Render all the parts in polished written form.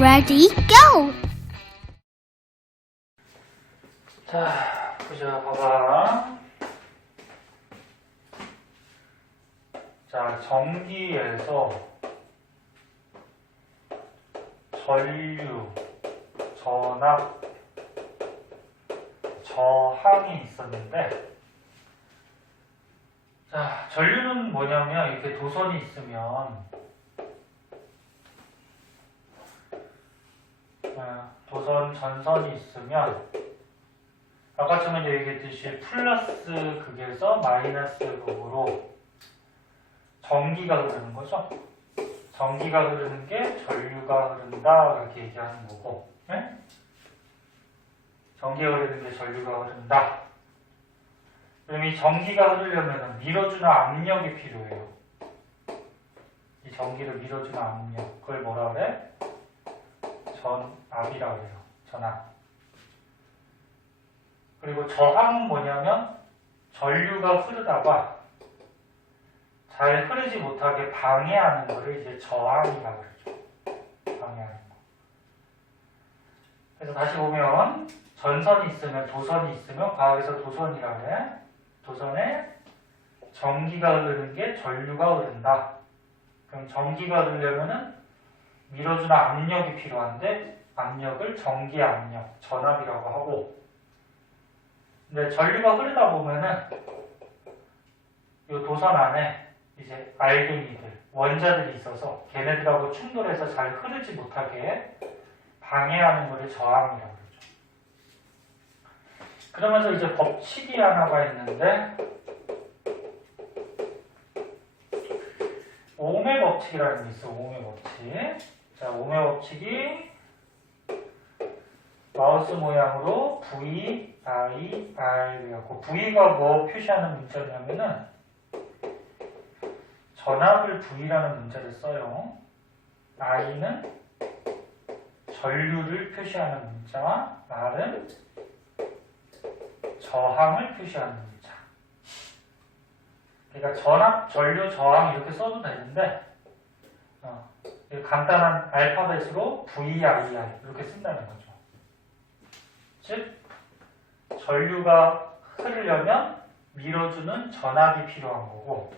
Ready, go! 자, 보자, 봐봐. 자, 전기에서 전류, 전압, 저항이 있었는데, 자, 전류는 뭐냐면 이렇게 도선이 있으면 도선 전선이 있으면 아까 처음에 얘기했듯이 플러스 극에서 마이너스 극으로 전기가 흐르는 거죠. 전기가 흐르는 게 전류가 흐른다 이렇게 얘기하는 거고, 네? 전기가 흐르는 게 전류가 흐른다. 그럼 이 전기가 흐르려면 밀어주는 압력이 필요해요. 이 전기를 밀어주는 압력, 그걸 뭐라 그래? 전압이라고 해요. 전압. 그리고 저항은 뭐냐면 전류가 흐르다가 잘 흐르지 못하게 방해하는 거를 이제 저항이라고 그러죠. 방해하는 거. 그래서 다시 보면 전선이 있으면 도선이 있으면 과학에서 도선이라고 해. 도선에 전기가 흐르는 게 전류가 흐른다. 그럼 전기가 흐르려면은 밀어주는 압력이 필요한데 압력을 전기 압력, 전압이라고 하고, 근데 전류가 흐르다 보면은 이 도선 안에 이제 알갱이들, 원자들이 있어서 걔네들하고 충돌해서 잘 흐르지 못하게 방해하는 것을 저항이라고 그러죠. 그러면서 이제 법칙이 하나가 있는데 오음의 법칙이라는 게 있어. 오음의 법칙. 자, 오음의 법칙이 마우스 모양으로 V, I, R 이라고. V가 뭐 표시하는 문자냐면은 전압을 V라는 문자를 써요. I는 전류를 표시하는 문자, R은 저항을 표시하는 문자. 그러니까 전압, 전류, 저항 이렇게 써도 되는데 간단한 알파벳으로 VIR 이렇게 쓴다는 거죠. 즉 전류가 흐르려면 밀어주는 전압이 필요한 거고,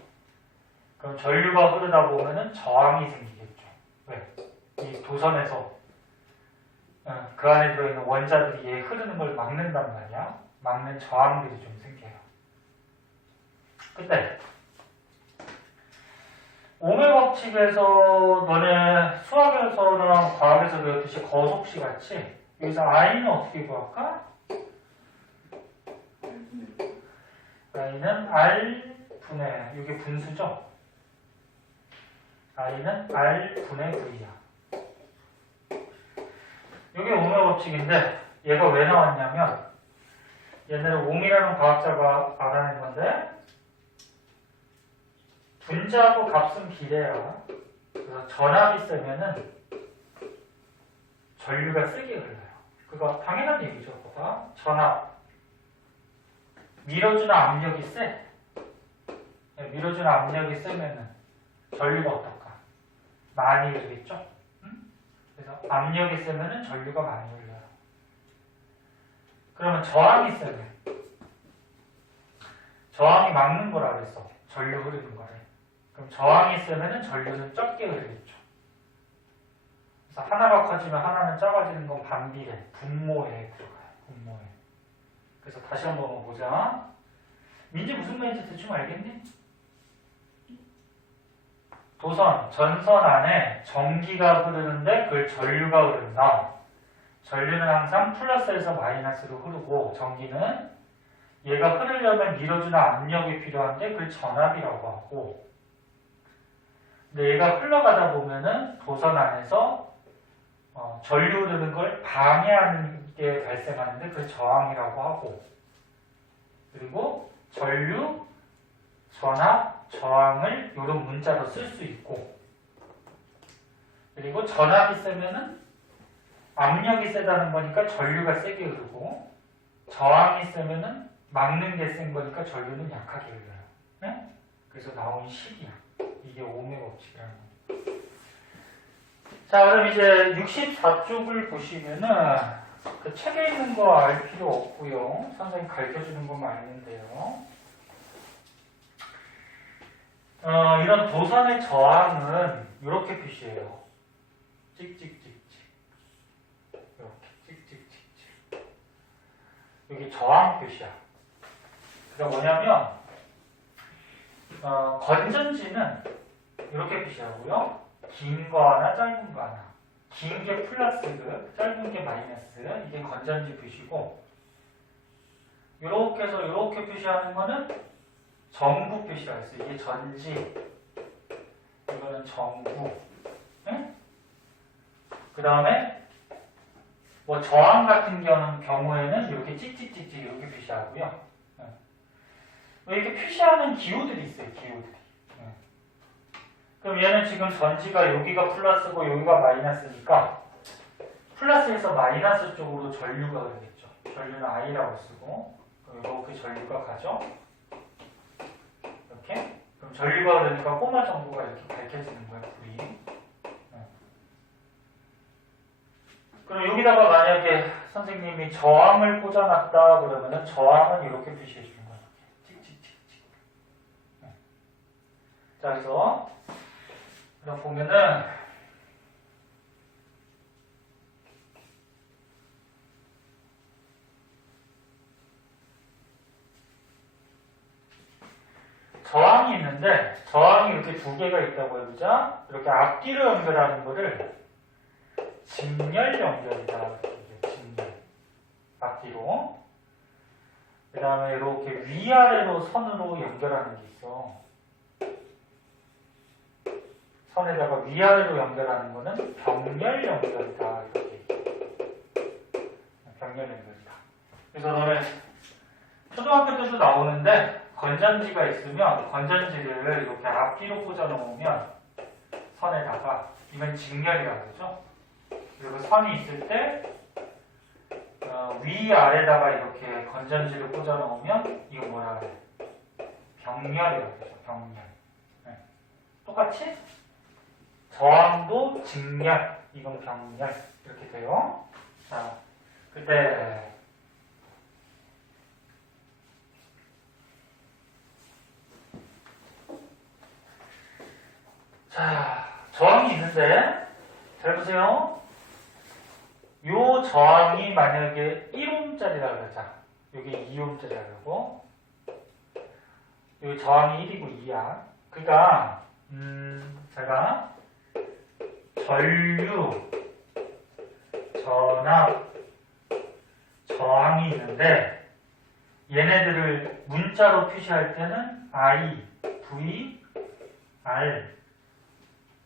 그럼 전류가 흐르다 보면은 저항이 생기겠죠. 왜? 이 도선에서 그 안에 들어있는 원자들이 얘 흐르는 걸 막는단 말이야. 막는 저항들이 좀 생겨요. 그때 오음의 법칙에서 너네 수학에서랑 과학에서 배웠듯이 거속시 같이 여기서 I는 어떻게 구할까? I는 R분의, 이게 분수죠? I는 R분의 V야. 이게 오음의 법칙인데 얘가 왜 나왔냐면 옛날에 옴이라는 과학자가 알아낸 건데 분자하고 값은 비례야. 그래서 전압이 세면은 전류가 세게 흘러요. 그거 당연한 얘기죠. 보다 전압 밀어주는 압력이 세. 밀어주는 압력이 세면은 전류가 어떨까? 많이 흐르겠죠? 그래서 압력이 세면은 전류가 많이 흘러요. 그러면 저항이 세면 저항이 막는 거라 그랬어. 전류 흐르는 거를. 그럼 저항이 세면은 전류는 적게 흐르겠죠. 그래서 하나가 커지면 하나는 작아지는 건 반비례, 분모에 들어가요. 분모에. 그래서 다시 한번 보자. 민지 무슨 말인지 대충 알겠니? 도선, 전선 안에 전기가 흐르는데 그걸 전류가 흐른다. 전류는 항상 플러스에서 마이너스로 흐르고 전기는 얘가 흐르려면 밀어주는 압력이 필요한데 그걸 전압이라고 하고, 근데 얘가 흘러가다 보면은 도선 안에서 전류 흐르는 걸 방해하는 게 발생하는데 그걸 저항이라고 하고, 그리고 전류, 전압, 저항을 이런 문자로 쓸 수 있고, 그리고 전압이 세면은 압력이 세다는 거니까 전류가 세게 흐르고, 저항이 세면은 막는 게 센 거니까 전류는 약하게 흘러요. 네? 그래서 나온 식이야. 이게 오음의 법칙이라는 거죠. 자, 그럼 이제 64쪽을 보시면은 그 책에 있는 거 알 필요 없고요. 선생님 가르쳐주는 것만 있는데요. 이런 도선의 저항은 이렇게 표시해요. 찍찍찍찍. 이렇게 찍찍찍찍. 여기 저항 표시야. 그러니까 뭐냐면 건전지는 이렇게 표시하고요. 긴 거 하나, 짧은 거 하나. 긴 게 플러스, 짧은 게 마이너스. 이게 건전지 표시고, 이렇게 해서 이렇게 표시하는 거는 정부 표시라고 했어요. 이게 전지, 이거는 정부. 응? 그 다음에 뭐 저항 같은 경우에는 이렇게 찍찍찍찍 이렇게 표시하고요. 응. 이렇게 표시하는 기호들이 있어요. 기호들이. 응. 그럼 얘는 지금 전지가 여기가 플러스고 여기가 마이너스니까 플러스에서 마이너스 쪽으로 전류가 흐르겠죠. 전류는 I라고 쓰고 이렇게 전류가 가죠. 이렇게. 그럼 전류가 흐르니까 꼬마 전구가 이렇게 밝혀지는 거예요. 불이. 그럼 여기다가 만약에 선생님이 저항을 꽂아놨다 그러면은 저항은 이렇게 표시해 주는 거예요. 찍찍찍찍. 자, 그래서 그럼 보면은 저항이 있는데 저항이 이렇게 두 개가 있다고 해보자. 이렇게 앞뒤로 연결하는 거를 직렬 연결이다. 직렬. 앞뒤로. 그 다음에 이렇게 위아래로 선으로 연결하는 게 있어. 선에다가 위아래로 연결하는 거는 병렬 연결이다. 이렇게. 병렬 연결이다. 그래서 너네 초등학교 때도 나오는데 건전지가 있으면 건전지를 이렇게 앞뒤로 꽂아 놓으면 선에다가 이건 직렬이라고 그러죠. 그리고 선이 있을 때 위아래다가 이렇게 건전지를 꽂아 놓으면 이거 뭐라 그래? 병렬이라고 그러죠. 병렬. 네. 똑같이 저항도 직렬, 이건 병렬 이렇게 돼요. 자, 그때 자, 저항이 있는데 잘 보세요. 요 저항이 만약에 1옴짜리라고 그러자. 여기 2옴짜리라고 그러고 요 저항이 1이고 2야. 그러니까 제가 전류, 전압, 저항이 있는데 얘네들을 문자로 표시할 때는 I, V, R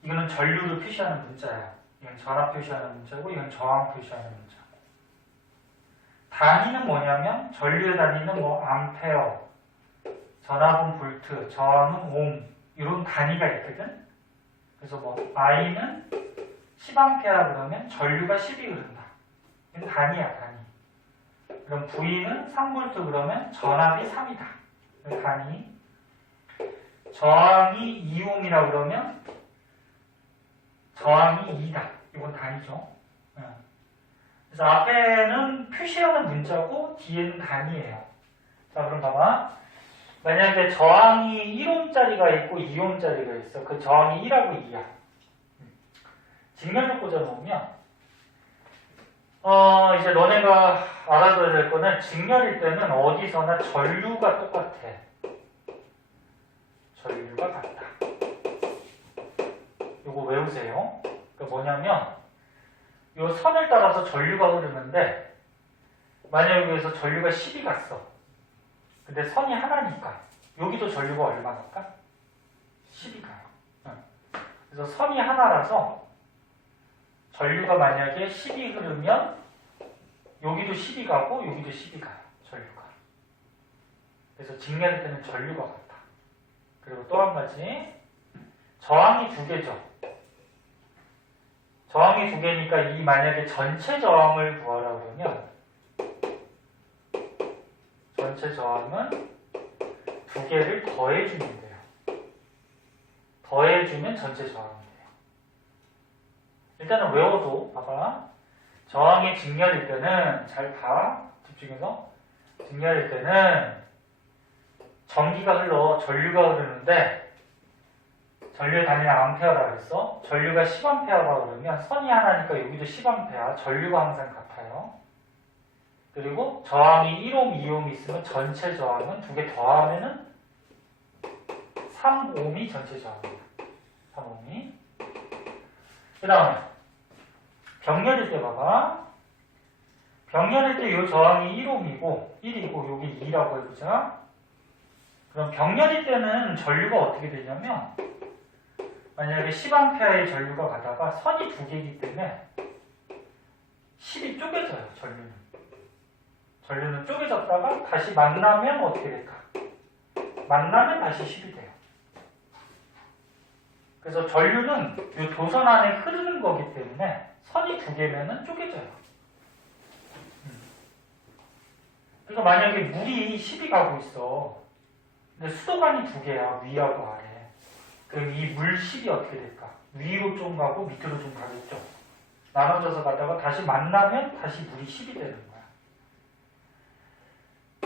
이거는 전류를 표시하는 문자야. 이건 전압 표시하는 문자고 이건 저항 표시하는 문자. 단위는 뭐냐면 전류의 단위는 뭐 암페어, 전압은 볼트, 저항은 옴 이런 단위가 있거든. 그래서 뭐 I는 10A 그러면 전류가 10이 흐른다. 이건 단위야, 단위. 그럼 V는 3V 그러면 전압이 3이다. 단위. 저항이 2옴이라 그러면 저항이 2다. 이건 단위죠. 그래서 앞에는 표시하는 문자고 뒤에는 단위예요. 자, 그럼 봐봐. 만약에 저항이 1옴짜리가 있고 2옴짜리가 있어. 그 저항이 1하고 2야. 직렬로 꽂아놓으면 이제 너네가 알아둬야 될 거는 직렬일 때는 어디서나 전류가 똑같아. 전류가 같다. 요거 외우세요. 그러니까 뭐냐면 요 선을 따라서 전류가 흐르는데 만약 여기에서 전류가 10이 갔어. 근데 선이 하나니까 여기도 전류가 얼마 갈까? 10이 가요. 그래서 선이 하나라서 전류가 만약에 10이 흐르면 여기도 10이 가고 여기도 10이 가요. 전류가. 그래서 직렬일 때는 전류가 같다. 그리고 또 한 가지 저항이 두 개죠. 저항이 두 개니까 이 만약에 전체 저항을 구하라 그러면 전체 저항은 두 개를 더해주면 돼요. 더해주면 전체 저항이 돼요. 일단은 외워도 봐봐. 저항이 직렬일 때는 잘 봐. 집중해서. 직렬일 때는 전기가 흘러 전류가 흐르는데 전류의 단위는 암페어라고 했어. 전류가 10A가 흐르면 선이 하나니까 여기도 10A. 전류가 항상 같아요. 그리고 저항이 1옴, 2옴 있으면 전체 저항은 두 개 더하면은 3옴이 전체 저항입니다. 3옴이. 그 다음에 병렬일 때 봐봐. 병렬일 때 이 저항이 1옴이고 1이고 여기 2라고 해보자. 그럼 병렬일 때는 전류가 어떻게 되냐면 만약에 10A의 전류가 가다가 선이 두 개이기 때문에 10이 쪼개져요. 전류는 쪼개졌다가 다시 만나면 어떻게 될까? 만나면 다시 10이 돼요. 그래서 전류는 이 도선 안에 흐르는 거기 때문에 선이 두 개면은 쪼개져요. 그래서 만약에 물이 10이 가고 있어. 근데 수도관이 두 개야. 위하고 아래. 그럼 이 물 10이 어떻게 될까? 위로 좀 가고 밑으로 좀 가겠죠. 나눠져서 가다가 다시 만나면 다시 물이 10이 되는 거야.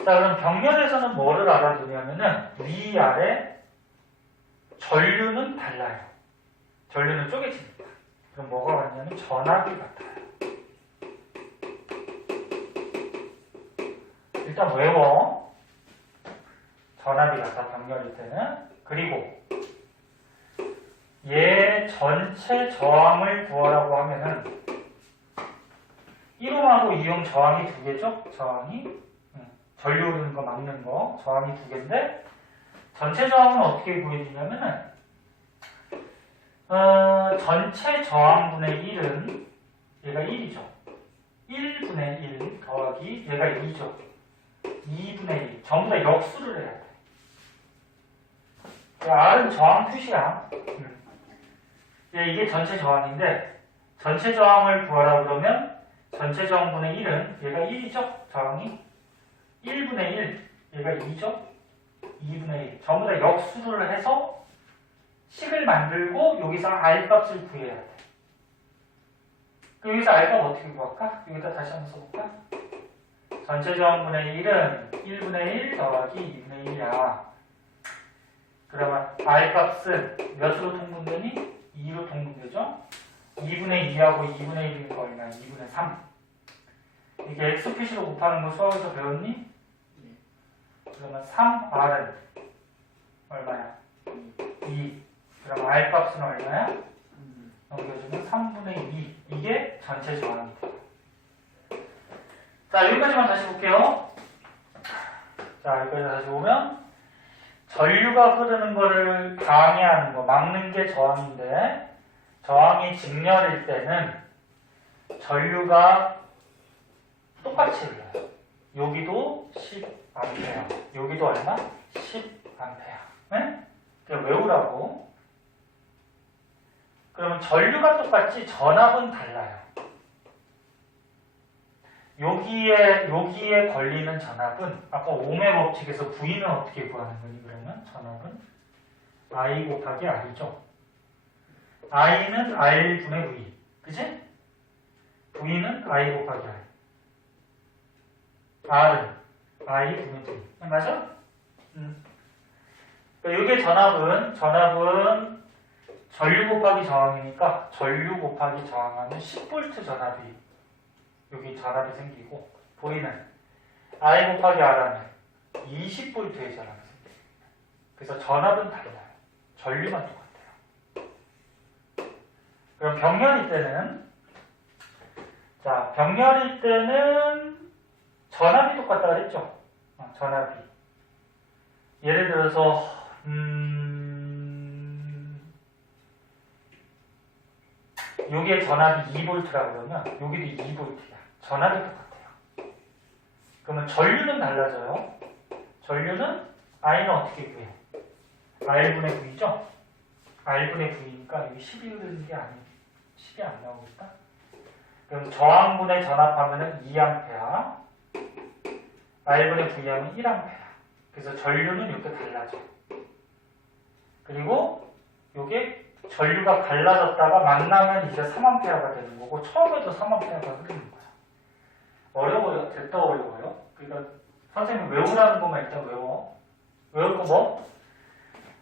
자, 그럼 병렬에서는 뭐를 알아두냐면은 위, 아래 전류는 달라요. 전류는 쪼개집니다. 그럼 뭐가 같냐면 전압이 같아요. 일단 외워. 전압이 같아, 병렬일 때는. 그리고 얘 전체 저항을 구하라고 하면은 1옴하고 2옴 저항이 두 개죠? 저항이 전류 흐르는 거 막는 거 저항이 두 개인데 전체 저항은 어떻게 구해지냐면은 전체 저항분의 1은 얘가 1이죠. 1분의 1 더하기 얘가 2죠. 2분의 1 전부 다 역수를 해야 돼. R은 저항 표시야. 이게 전체 저항인데 전체 저항을 구하라 그러면 전체 저항분의 1은 얘가 1이죠. 저항이 1분의 1 얘가 2죠. 2분의 1 전부 다 역수를 해서 식을 만들고 여기서 R값을 구해야 돼. 여기서 R값 어떻게 구할까? 여기다 다시 한번 써볼까? 전체 저항분의 1은 1분의 1 더하기 2분의 1이야. 그러면 R값은 몇으로 통분되니? 2로 통분되죠? 2분의 2하고 2분의 1인 거 얼마야? 2분의 3. 이게 X 표시로 곱하는 거 수학에서 배웠니? 그러면 3R은 얼마야? 2. 그럼 R값은 얼마야? 넘겨주면 3분의 2. 이게 전체 저항이다. 자, 여기까지만 다시 볼게요. 자, 여기까지 다시 보면 전류가 흐르는 거를 방해하는 거, 막는 게 저항인데 저항이 직렬일 때는 전류가 똑같이 흘러요. 여기도 10A, 여기도 얼마? 10A. 네? 그냥 외우라고. 그러면 전류가 똑같지 전압은 달라요. 여기에 걸리는 전압은 아까 옴의 법칙에서 V는 어떻게 구하는 거니? 그러면 전압은 I 곱하기 R이죠. I는 R분의 V. 그치? V는 I 곱하기 R. R은 I분의 V. 맞아? 그러니까 이게 전압은 전류 곱하기 저항이니까 전류 곱하기 저항하면 10V 전압이 여기 전압이 생기고 V는 I 곱하기 R 하면 20V의 전압이 생깁니다. 그래서 전압은 달라요. 전류만 똑같아요. 그럼 병렬일 때는 병렬일 때는 전압이 똑같다 그랬죠? 전압이 예를 들어서 여기에 전압이 2V라고 그러면 여기도 2V야. 전압이 똑같아요. 그러면 전류는 달라져요. 전류는 I는 어떻게 구해요? R분의 V죠? R분의 V니까 여기 10이 흐르는 게 아니에요. 10이 안 나오겠다. 그럼 저항분의 전압하면은 2A, R분의 V 하면 1A. 그래서 전류는 이렇게 달라져. 그리고 요게 전류가 갈라졌다가 만나면 이제 3A가 되는 거고 처음에도 3A가 흐르는 거야. 어려워요? 됐다 어려워요? 그러니까 선생님 외우라는 것만 일단 외워. 외울 거 뭐?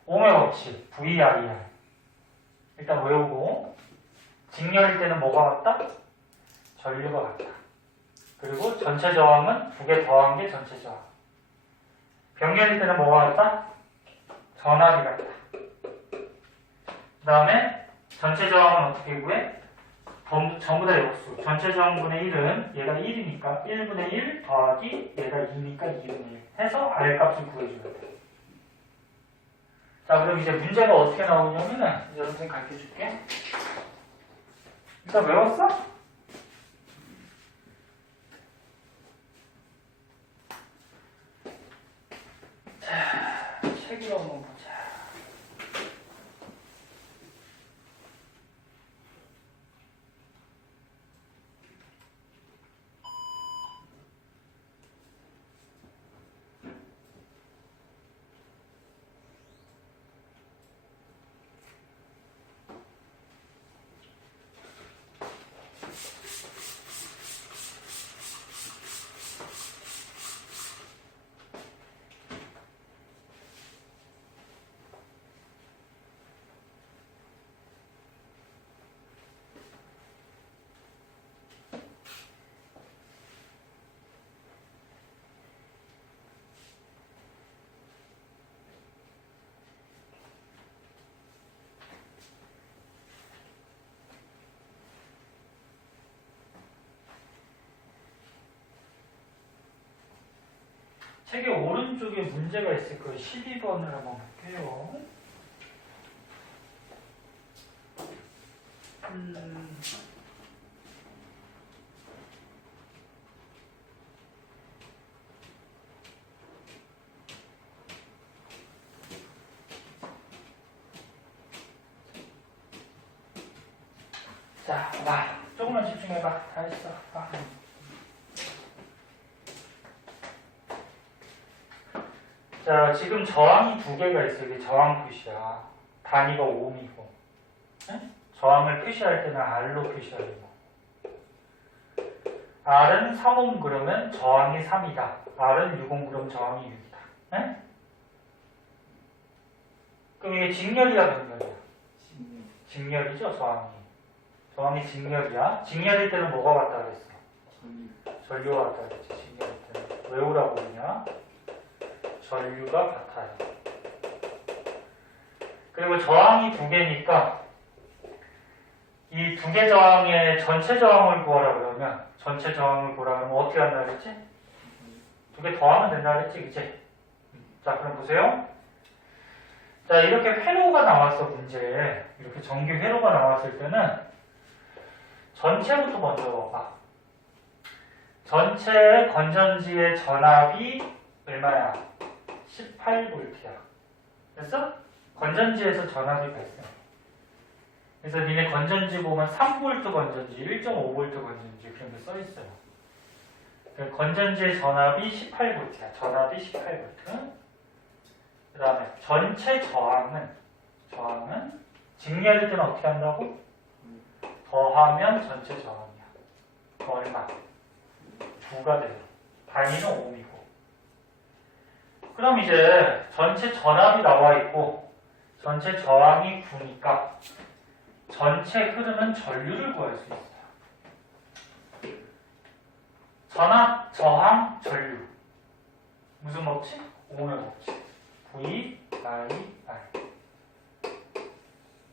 오메 법칙, VIR. 일단 외우고 직렬일 때는 뭐가 같다? 전류가 같다. 그리고 전체 저항은 두 개 더한 게 전체 저항. 병렬일 때는 뭐가 같다? 전압이 같다. 그 다음에 전체 저항은 어떻게 구해? 전부 다 역수. 전체 저항분의 1은 얘가 1이니까 1분의 1 더하기 얘가 2니까 2분의 1 해서 R값을 구해줘야 돼. 자, 그럼 이제 문제가 어떻게 나오냐면은 이제 선생님 가르쳐줄게. 일단 외웠어? 자, 책을 한번 보자. 책의 오른쪽에 문제가 있을 거예요. 12번을 한번 볼게요. 자, 봐. 조금만 집중해봐. 다 했어. 봐. 자, 지금 저항이 두 개가 있어요. 이게 저항 표시야. 단위가 ohm이고. 네? 저항을 표시할 때는 R로 표시하려고. R은 3ohm 그러면 저항이 3이다. R은 6ohm 그러면 저항이 6이다. 네? 그럼 이게 직렬이야, 병렬이야? 직렬이죠, 저항이. 저항이 직렬이야. 직렬일 때는 뭐가 같다 그랬어? 전류가 같다 그랬지, 직렬일 때는. 외우라고 그러냐? 전류가 같아요. 그리고 저항이 두 개니까 이 두 개 저항의 전체 저항을 구하라 그러면 전체 저항을 구하라 그러면 어떻게 한다 그랬지? 두 개 더하면 된다 그랬지, 그치? 자, 그럼 보세요. 자, 이렇게 회로가 나왔어, 문제에. 이렇게 전기 회로가 나왔을 때는 전체부터 먼저 봐봐. 전체 건전지의 전압이 얼마야? 18V야. 됐어? 건전지에서 전압이 발생. 그래서 니네 건전지 보면 3V 건전지, 1.5V 건전지 그런 게 써있어요. 건전지의 전압이 18V야. 전압이 18V. 그 다음에 전체 저항은 직렬일 때는 어떻게 한다고? 더하면 전체 저항이야. 그 얼마? 9가 돼요. 단위는 ohm이고. 그럼 이제 전체 전압이 나와 있고 전체 저항이 9니까 전체 흐르는 전류를 구할 수 있어요. 전압, 저항, 전류. 무슨 법칙? 오메 법칙. V, I, R.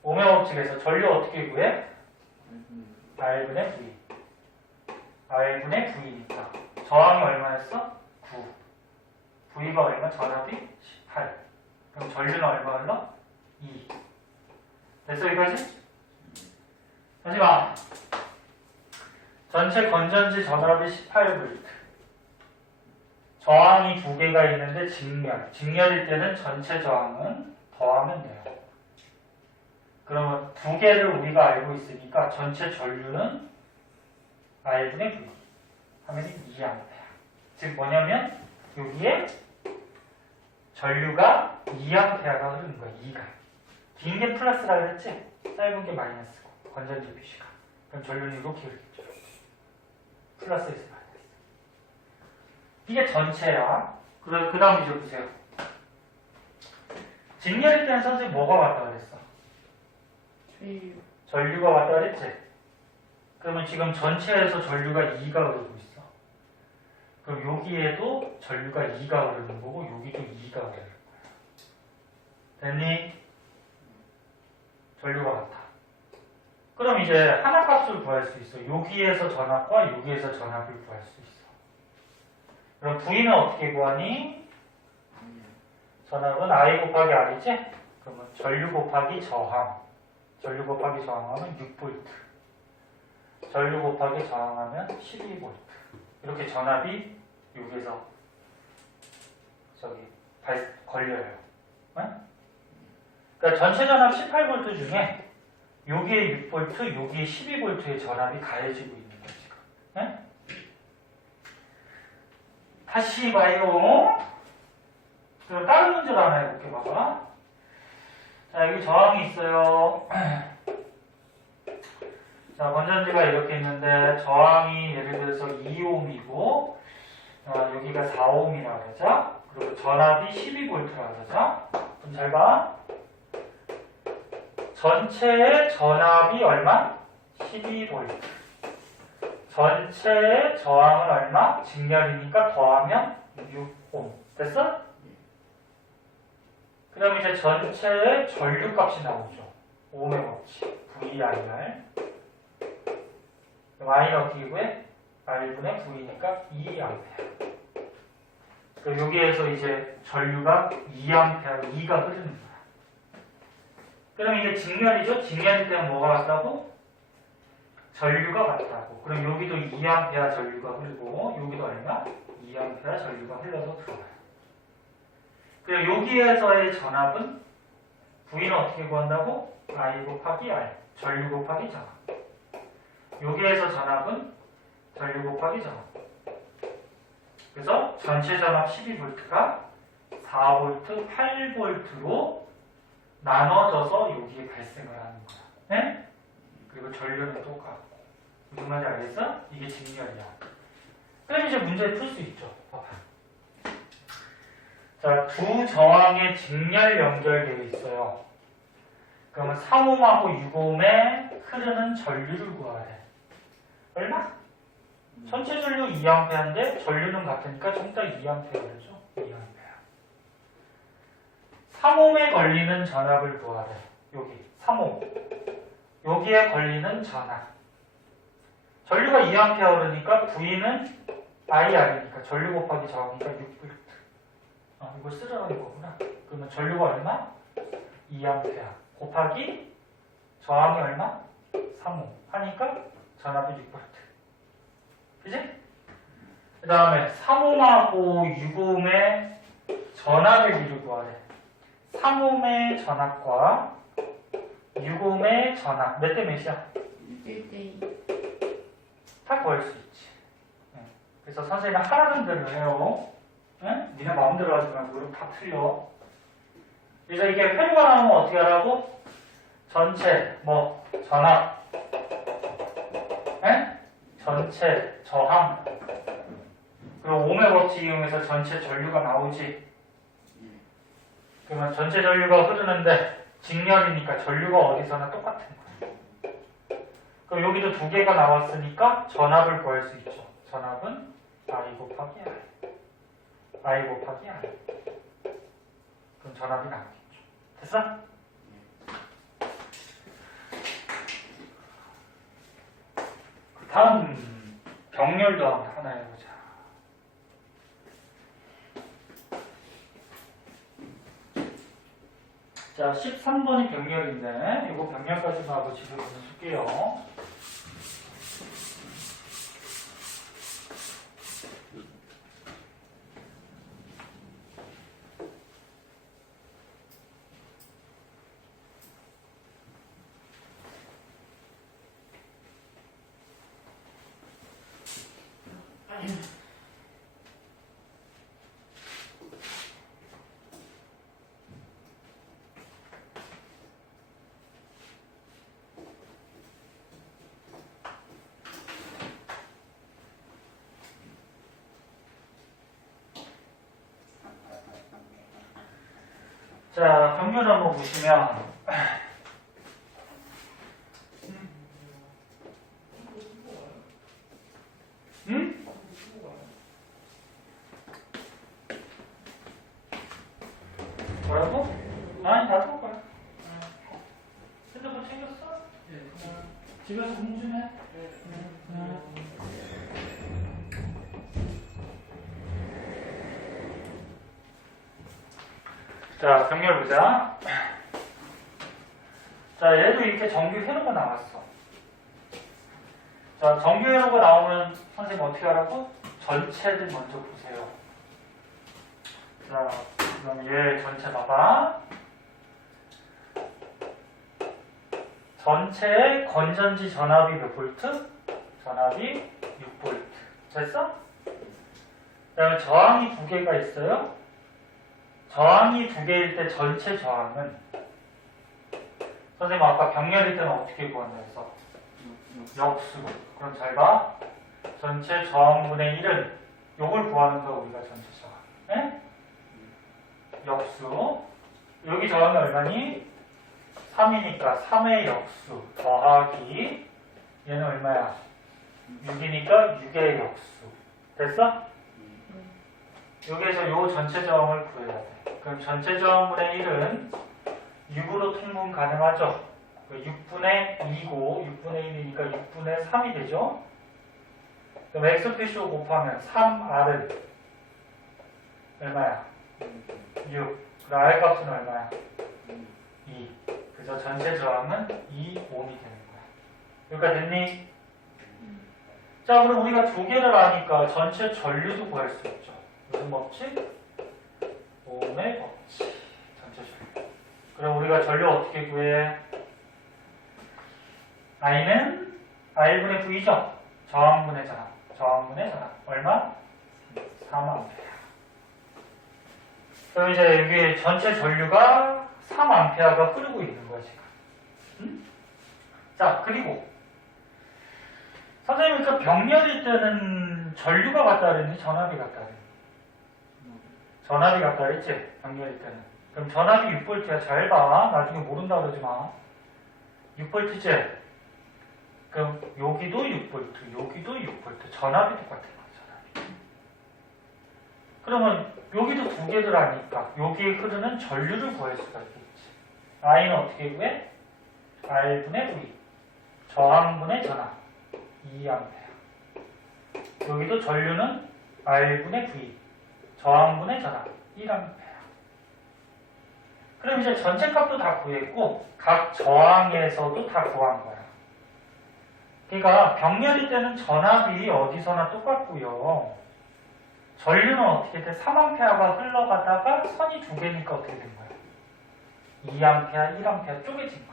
오메 법칙에서 전류 어떻게 구해? R분의 V. R분의 V니까 저항이 얼마였어? 9. V가 얼마? 전압이 18. 그럼 전류는 얼마 흘러? 2. 됐어, 여기까지? 하지마. 전체 건전지 전압이 18V. 저항이 두 개가 있는데 직렬. 직렬일 때는 전체 저항은 더하면 돼요. 그러면 두 개를 우리가 알고 있으니까 전체 전류는 R분의 V 하면 2A. 즉 뭐냐면 여기에 전류가 2A가 흐르는 거야. 2가. 긴 게 플러스라 그랬지? 짧은 게 마이너스고 건전지 표시가. 그럼 전류는 이렇게 흐르겠죠. 플러스에서 마이너스. 이게 전체야. 그 다음 이제 보세요. 직렬일 때는 선생님 뭐가 왔다 그랬어? 전류가 왔다 그랬지? 그러면 지금 전체에서 전류가 2가 흐르고 있어. 그럼 여기에도 전류가 2가 흐르는 거고 여기도 2가 흐르는 거야. 됐니? 전류가 같아. 그럼 이제 하나 값을 구할 수 있어. 여기에서 전압과 여기에서 전압을 구할 수 있어. 그럼 V는 어떻게 구하니? 전압은 I 곱하기 R이지? 그러면 전류 곱하기 저항. 전류 곱하기 저항하면 6V. 전류 곱하기 저항하면 12V. 이렇게 전압이 여기에서 걸려요. 응? 그러니까 전체 전압 18V 중에 여기에 6V, 여기에 12V의 전압이 가해지고 있는 거야, 지금. 응? 다시 봐요. 그럼 다른 문제를 하나 해볼게, 봐봐. 자, 여기 저항이 있어요. 자, 건전지가 이렇게 있는데, 저항이 예를 들어서 2ohm이고, 여기가 4ohm이라고 그러죠? 그리고 전압이 12V라고 그러죠? 그럼 잘 봐. 전체의 전압이 얼마? 12V. 전체의 저항은 얼마? 직렬이니까 더하면 6ohm. 됐어? 그럼 이제 전체의 전류값이 나오죠. ohm의 법칙. VIR. Y는 어떻게 구해? R분의 V니까 2A. 그럼 여기에서 이제 전류가 2A, 2가 흐르는 거야. 그럼 이게 직렬이죠? 직렬일 때는 뭐가 같다고? 전류가 같다고. 그럼 여기도 2A 전류가 흐르고 여기도 얼마? 2A 전류가 흘러서 들어가요. 그럼 여기에서의 전압은 V는 어떻게 구한다고? I 곱하기 R. 전류 곱하기 전압. 여기에서 전압은 전류 곱하기 전압. 그래서 전체 전압 12V가 4V, 8V로 나눠져서 여기에 발생을 하는 거야. 네? 그리고 전류는 똑같고. 무슨 말인지 알겠어? 이게 직렬이야. 그럼 이제 문제 풀 수 있죠. 봐봐. 자, 두 저항의 직렬 연결되어 있어요. 그러면 3ohm하고 6ohm에 흐르는 전류를 구하래. 얼마? 전체 전류 2A인데 전류는 같으니까 전부 다 2A죠. 2A. 3ohm에 걸리는 전압을 구하래. 여기 3ohm. 여기에 걸리는 전압. 전류가 2A 흐르니까 V는 IR이니까 전류 곱하기 저항이니까 6V. 이걸 쓰라는 거구나. 그러면 전류가 얼마? 2A 곱하기 저항이 얼마? 3ohm 하니까 전압이 6V. 그지? 그 다음에 3ohm하고 6ohm의 전압을 미리 구하래. 3ohm의 전압과 6ohm의 전압 몇 대 몇이야? 1대2. 다 구할 수 있지. 그래서 선생님이 하라는 대로 해요. 응? 니네 마음대로 하지 말고 이렇게 다 틀려. 그래서 이게 회로가 나오면 어떻게 하라고? 전체 전압, 응? 전체 저항, 그리고 ohm의 법칙 이용해서 전체 전류가 나오지. 그러면 전체 전류가 흐르는데 직렬이니까 전류가 어디서나 똑같은 거야. 그럼 여기도 두 개가 나왔으니까 전압을 구할 수 있죠. 전압은 I 곱하기 R. I 곱하기 R. 그럼 전압이 나오겠죠. 됐어? 그 다음 병렬도 하나 해보자. 자, 13번이 병렬인데 이거 병렬까지만 하고 집에 보내줄게요. 자, 병렬 한번 보시면 응? 뭐라고? 아니, 다 볼 거야. 핸드폰 챙겼어? 집에서 공부 좀 해. 자, 병렬 보자. 자, 얘도 이렇게 정규 회로가 나왔어. 자, 정규 회로가 나오면 선생님 어떻게 하라고? 전체를 먼저 보세요. 자, 그럼 얘 전체 봐봐. 전체의 건전지 전압이 몇 볼트? 전압이 6볼트. 됐어? 그 다음에 저항이 두 개가 있어요. 저항이 두 개일 때 전체 저항은 선생님 아까 병렬일 때는 어떻게 구한다 했어? 역수로. 그럼 잘 봐. 전체 저항분의 1은 요걸 구하는 거야 우리가 전체 저항. 네? 역수. 여기 저항이 얼마니? 3이니까 3의 역수 더하기 얘는 얼마야? 6이니까 6의 역수. 됐어? 여기에서 요 전체 저항을 구해야 돼. 그럼 전체 저항분의 1은 6으로 통분 가능하죠? 6분의 2고 6분의 1이니까 6분의 3이 되죠? 그럼 x 표시로 곱하면 3r은 얼마야? 6. 그럼 r 값은 얼마야? 2. 그래서 전체 저항은 2옴이 되는 거야. 여기까지 됐니? 자, 그럼 우리가 두 개를 아니까 전체 전류도 구할 수 있죠. 무슨 법칙? 옴의 법칙. 전체 전류. 그럼 우리가 전류 어떻게 구해? I는 R분의 V죠? 저항분의 전압. 저항분의 전압. 얼마? 3A. 그럼 이제 여기 전체 전류가 3A가 흐르고 있는 거야, 지금. 응? 자, 그리고 선생님이 그 병렬일 때는 전류가 같다 그랬니? 전압이 같다 그랬니? 전압이 같다 그랬지? 병렬일 때는. 그럼 전압이 6V야. 잘 봐. 나중에 모른다 그러지 마. 6V지? 그럼 여기도 6V, 여기도 6V. 전압이 똑같은 거야, 전압이. 그러면 여기도 두 개들 아니까 여기에 흐르는 전류를 구할 수가 있겠지. I는 어떻게 구해? R분의 V. 저항분의 전압. 2A. 여기도 전류는 R분의 V. 저항분의 전압. 1A. 그럼 이제 전체 값도 다 구했고 각 저항에서도 다 구한 거야. 그러니까 병렬일 때는 전압이 어디서나 똑같고요. 전류는 어떻게 돼? 3A가 흘러가다가 선이 두 개니까 어떻게 된 거야? 2A, 1A 쪼개진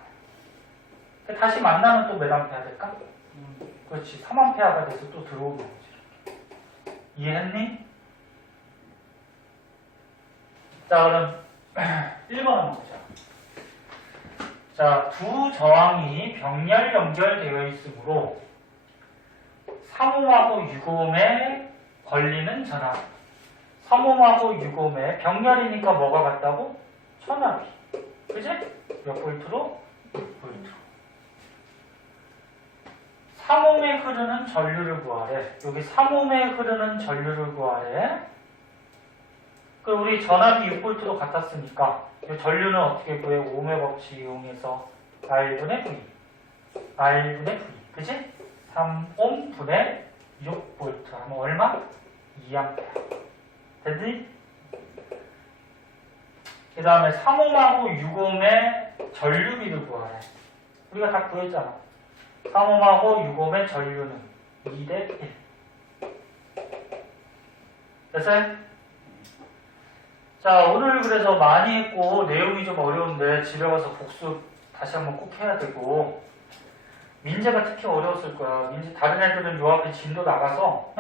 거야. 다시 만나면 또 몇 A 될까? 그렇지. 3A가 돼서 또 들어오는 거지. 이해했니? 자, 그럼 1번 한번 보자. 자, 두 저항이 병렬 연결되어 있으므로 3옴하고 6옴에 걸리는 전압. 3옴하고 6옴에 병렬이니까 뭐가 같다고? 전압이. 그지? 몇 볼트로? 6볼트로. 3옴에 흐르는 전류를 구하래. 여기 3옴에 흐르는 전류를 구하래. 그 우리 전압이 6볼트로 같았으니까 이 전류는 어떻게 구해? 옴의 법칙 이용해서 R분의 V. R분의 V. 그치? 3옴 분의 6볼트 하면 얼마? 2A. 됐니? 그 다음에 3옴하고 6옴의 전류비를 구하래. 우리가 다 구했잖아. 3옴하고 6옴의 전류는 2대 1. 됐어요? 자, 오늘 그래서 많이 했고 내용이 좀 어려운데 집에 가서 복습 다시 한번 꼭 해야 되고 민재가 특히 어려웠을 거야. 민재 다른 애들은 요 앞에 진도 나가서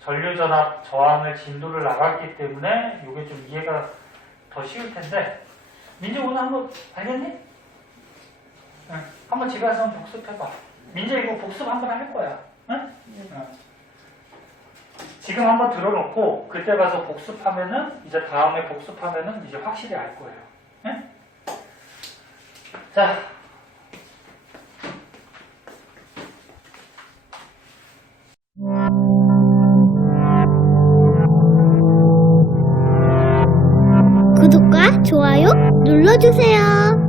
전류전압 저항을 진도를 나갔기 때문에 이게 좀 이해가 더 쉬울 텐데 민재 오늘 한번 알겠니? 응. 한번 집에 가서 한번 복습해봐. 민재 이거 복습 한번 할 거야. 응? 응. 지금 한번 들어놓고 그때 가서 복습하면은 이제 다음에 복습하면은 이제 확실히 알 거예요. 네? 자. 구독과 좋아요 눌러주세요.